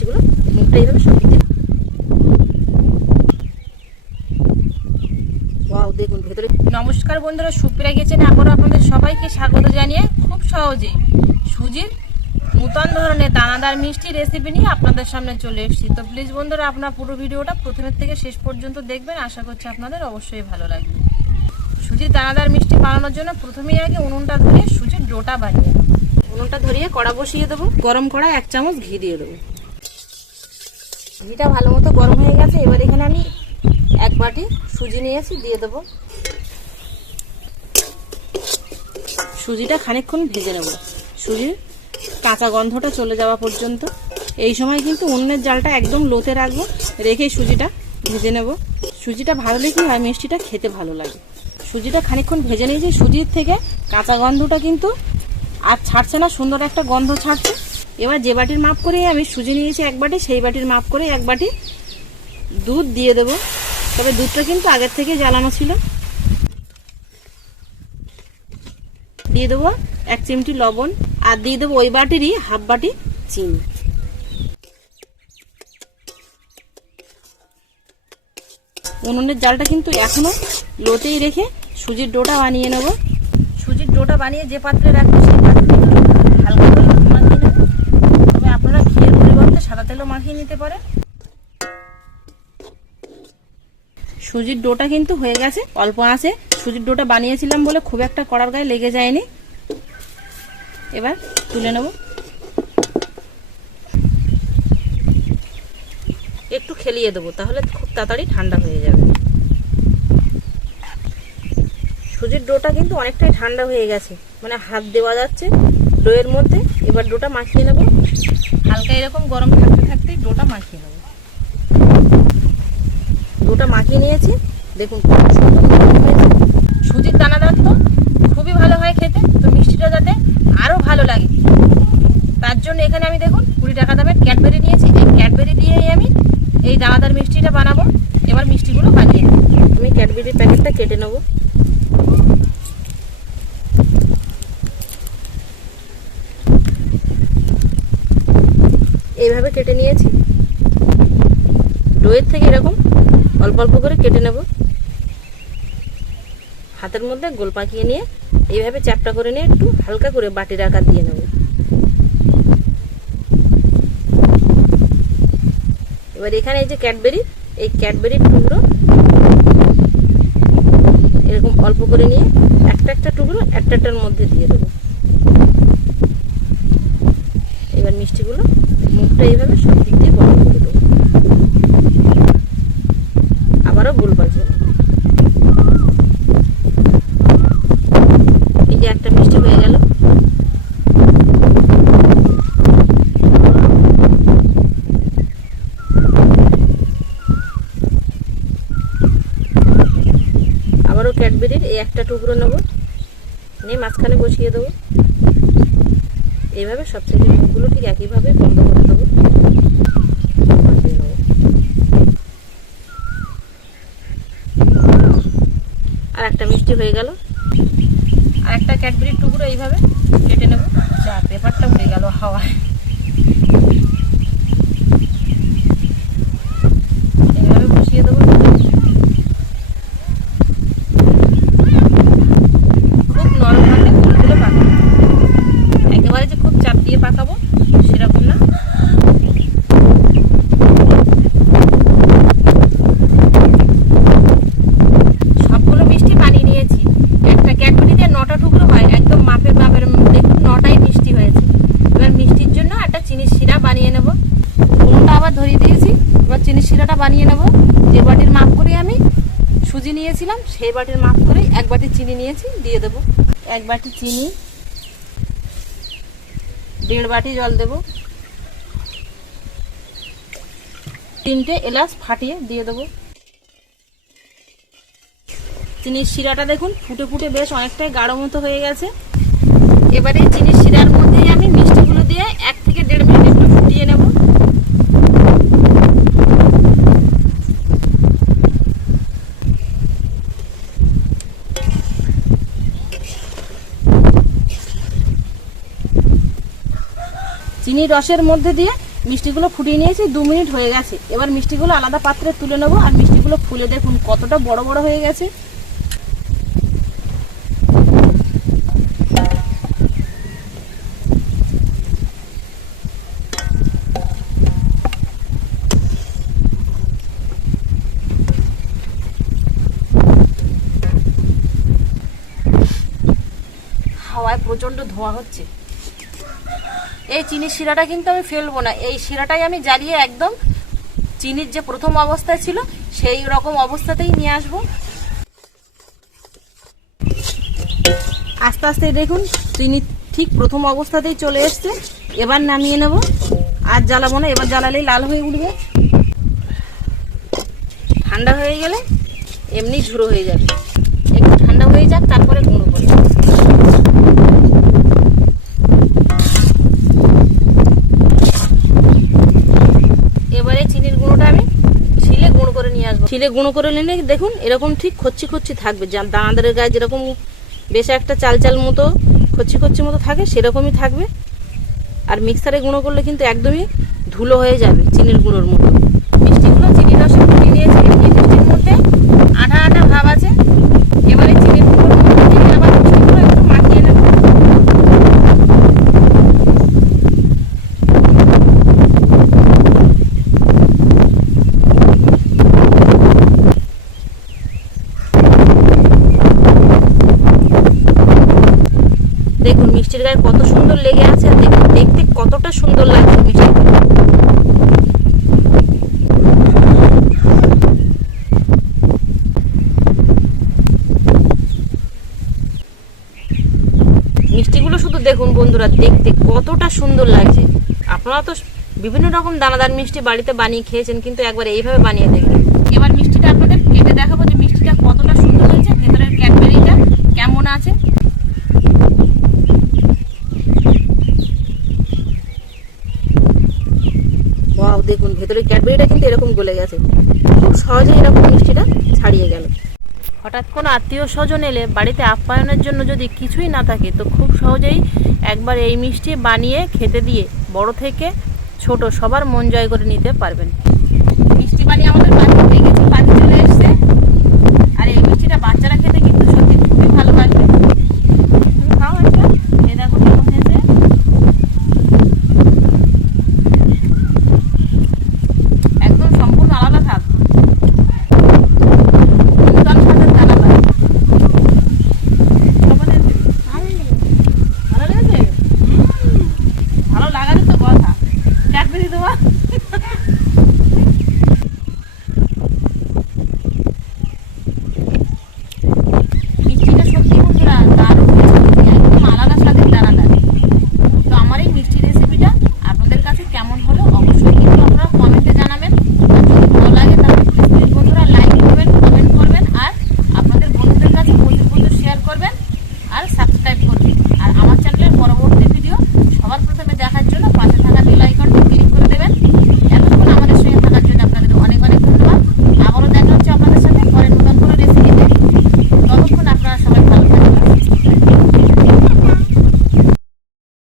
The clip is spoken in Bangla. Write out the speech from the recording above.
মিষ্টিগুলো মুখটা এইভাবে সব দিতে। ওয়াও দেখুন ভেতরে। নমস্কার বন্ধুরা, সুপ্রিয়া কিচেনে আবারও আপনাদের সবাইকে স্বাগত জানিয়ে খুব সহজে সুজির নূতন ধরনের দানাদার মিষ্টি রেসিপি নিয়ে আপনাদের সামনে চলে এসেছি। তো প্লিজ বন্ধুরা আপনারা পুরো ভিডিওটা প্রথমের থেকে শেষ পর্যন্ত দেখবেন, আশা করছি আপনাদের অবশ্যই ভালো লাগবে। সুজির দানাদার মিষ্টি বানানোর জন্য প্রথমেই আগে উনুনটা ধরিয়ে সুজির ডোটা বানিয়ে নেব। উনুনটা ধরিয়ে কড়া বসিয়ে দেবো। গরম কড়ায় 1 চামচ ঘি দিয়ে দেবো। ঘিটা ভালো মতো গরম হয়ে গেছে। এবার এখানে আমি 1 বাটি সুজি নিয়েছি, দিয়ে দেবো। সুজিটা খানিকক্ষণ ভেজে নেব, সুজির কাঁচা গন্ধটা চলে যাওয়া পর্যন্ত। এই সময় কিন্তু উনুনের জালটা একদম লোতে রাখবো, রেখেই সুজিটা ভেজে নেব। সুজিটা ভাজলে কি হয়, মিষ্টিটা খেতে ভালো লাগে। সুজিটা খানিকক্ষণ ভেজে নিয়েছি, সুজির থেকে কাঁচা গন্ধটা কিন্তু আর ছাড়ছে না, সুন্দর একটা গন্ধ ছাড়ছে। এবার যে বাটির মাপ করে আমি সুজি নিয়েছি 1 বাটি, সেই বাটির মাপ করে 1 বাটি দুধ দিয়ে দেবো। তবে দুধটা কিন্তু আগের থেকে জ্বালানো ছিল। দিয়ে দেবো 1 চিমটি লবণ, আর দিয়ে দেবো ওই বাটিরই হাফ বাটি চিনি। উনুনের জালটা কিন্তু এখনো লোতেই রেখে সুজির ডোটা বানিয়ে নেব। সুজির ডোটা বানিয়ে যে পাত্রে রাখবো সেই পাত্রে হালকা করে মাখিয়ে নেব। তবে আপনারা ঘিয়ের পরিবর্তে সাদা তেলও মাখিয়ে নিতে পারেন। সুজির ডোটা কিন্তু হয়ে গেছে। অল্প আঁচে সুজির ডোটা বানিয়েছিলাম বলে খুব একটা কড়ার গায়ে লেগে যায়নি। এবার তুলে নেব। একটু খেলিয়ে দেবো, তাহলে খুব তাড়াতাড়ি ঠান্ডা হয়ে যাবে। সুজির ডোটা কিন্তু অনেকটাই ঠান্ডা হয়ে গেছে, মানে হাত দেওয়া যাচ্ছে ডোয়ের মধ্যে। এবার ডোটা মাখিয়ে নেব। হালকা এরকম গরম থাকতে থাকতেই ডোটা মাখিয়ে নেব। ডোটা মাখিয়ে নিয়েছি, দেখুন কত সুন্দর হয়েছে। সুজির দানাদার তো খুবই ভালো হয় খেতে, তো মিষ্টিটা যাতে আরো ভালো লাগে তার জন্য এখানে আমি দেখুন 20 টাকা দামের ক্যাডবেরি নিয়েছি। এই ক্যাডবেরি দিয়েই আমি এই দানাদার মিষ্টিটা বানাবো। এবার মিষ্টিগুলো বানিয়ে নেব। আমি ক্যাডবেরির প্যাকেটটা কেটে নেব। এইভাবে কেটে নিয়েছি। ডোয়ের থেকে এরকম অল্প অল্প করে কেটে নেব। হাতের মধ্যে গোল পাকিয়ে নিয়ে এইভাবে চ্যাপটা করে নিয়ে একটু হালকা করে বাটির আকার দিয়ে নেব। এবার এখানে এই যে ক্যাডবেরি, এই ক্যাডবেরির টুকরো এরকম অল্প করে নিয়ে একটা একটা টুকরো একটার মধ্যে দিয়ে দেবো। এবার মিষ্টিগুলো মুখটা এইভাবে সব দিক দিয়ে বন্ধ করে দেবো। আবারও গোল পাকিয়ে নেব। এই যে একটা মিষ্টি হয়ে গেল। আবারও ক্যাডবেরির এই একটা টুকরো নেব, নিয়ে মাঝখানে বসিয়ে দেবো। এইভাবে সব থেকে মুখগুলো ঠিক একইভাবে বন্ধ করে দেবো। আর একটা মিষ্টি হয়ে গেল। আর একটা ক্যাডবেরির টুকরো এইভাবে কেটে নেব। যা পেপারটা উড়ে গেল হাওয়ায়। এইভাবে বসিয়ে দেবো। খুব নরম হাতে ফুলগুলো পাকাবো, একেবারে যে খুব চাপ দিয়ে পাকাবো সেরকম না। সবগুলো মিষ্টি বানিয়ে নিয়েছি। একটা ক্যাডবেরিতে 9টা টুকরো হয়, একদম মাপের মাপের। দেখুন 9টাই মিষ্টি হয়েছে। এবার মিষ্টির জন্য একটা চিনির শিরা বানিয়ে নেব। উনুনটা আবার ধরিয়ে দিয়েছি। এবার চিনির শিরাটা বানিয়ে নেব। যে বাটির মাপ করে আমি সুজি নিয়েছিলাম সেই বাটির মাপ করে 1 বাটি চিনি নিয়েছি, দিয়ে দেব। 1 বাটি চিনি, 1.5 বাটি জল দেব। 3টে এলাচ ফাটিয়ে দিয়ে দেব। চিনির শিরাটা দেখুন ফুটে ফুটে বেশ অনেকটাই গাঢ় মতো হয়ে গেছে। এবারে চিনির শিরার মধ্যেই আমি মিষ্টিগুলো দিয়ে 1 থেকে 1.5 মিনিট একটু ফুটিয়ে নেব। চিনির রসের মধ্যে দিয়ে মিষ্টিগুলো ফুটিয়ে নিয়েছি, 2 মিনিট হয়ে গেছে। এবার মিষ্টিগুলো আলাদা পাত্রে তুলে নেবো। আর মিষ্টিগুলো ফুলে দেখুন কতটা বড় বড় হয়ে গেছে। হাওয়ায় প্রচন্ড ধোঁয়া হচ্ছে। এই চিনির শিরাটা কিন্তু আমি ফেলবো না, এই শিরাটাই আমি জ্বালিয়ে একদম চিনির যে প্রথম অবস্থায় ছিল সেই রকম অবস্থাতেই নিয়ে আসবো। আস্তে আস্তে দেখুন চিনি ঠিক প্রথম অবস্থাতেই চলে এসছে। এবার নামিয়ে নেব, আর জ্বালাবো না, এবার জ্বালালেই লাল হয়ে উঠবে। ঠান্ডা হয়ে গেলে এমনি ঝুড়ো হয়ে যাবে। একটু ঠান্ডা হয়ে যাক, তারপরে গুঁড়ো করে। এবারে চিনির গুঁড়োটা আমি শিলে গুঁড়ো করে নিয়ে আসবো। শিলে গুঁড়ো করে নিলে দেখুন এরকম ঠিক খচ্ছি খচ্ছি থাকবে, দানাদারের গায়ে যেরকম বেশ একটা চাল চাল মতো খচ্ছি খচ্ছি মতো থাকে সেরকমই থাকবে। আর মিক্সারে গুঁড়ো করলে কিন্তু একদমই ধুলো হয়ে যাবে চিনির গুঁড়োর মতো। মিষ্টিগুলো চিনির রসে ফুটিয়ে নিয়েছি, এমনি মিষ্টির মধ্যে আঠা আঠা ভাব আছে। এবারে চিনির গুঁড়োর মধ্যে দিয়ে আবার মিষ্টিগুলো একটু মাখিয়ে নেব। দেখুন মিষ্টির গায়ে কত সুন্দর লেগে আছে, দেখুন দেখতে কতটা সুন্দর লাগছে মিষ্টিগুলো। মিষ্টিগুলো শুধু দেখুন বন্ধুরা, দেখতে কতটা সুন্দর লাগছে। আপনারা তো বিভিন্ন রকম দানাদার মিষ্টি বাড়িতে বানিয়ে খেয়েছেন, কিন্তু একবার এইভাবে বানিয়ে দেখবেন। এবার মিষ্টিটা আপনাদের কেটে দেখাবো যে মিষ্টিটা কতটা সুন্দর হয়েছে, ভেতরের ক্যাডবেরিটা কেমন আছে। ওয়াও, দেখুন ভেতরের ক্যাডবেরিটা কিন্তু এরকম গলে গেছে। খুব সহজে এরকম মিষ্টিটা ছাড়িয়ে গেল। হঠাৎ কোনো আত্মীয় স্বজন এলে বাড়িতে আপ্যায়নের জন্য যদি কিছুই না থাকে, তো খুব সহজেই একবার এই মিষ্টি বানিয়ে খেতে দিয়ে বড় থেকে ছোট সবার মন জয় করে নিতে পারবেন। মিষ্টি বানিয়ে আমাদের বাড়ি হয়ে গেছে, বাড়ি চলে এসছে। আর এই মিষ্টিটা বাচ্চারা খেতে কিন্তু সত্যি খুবই ভালো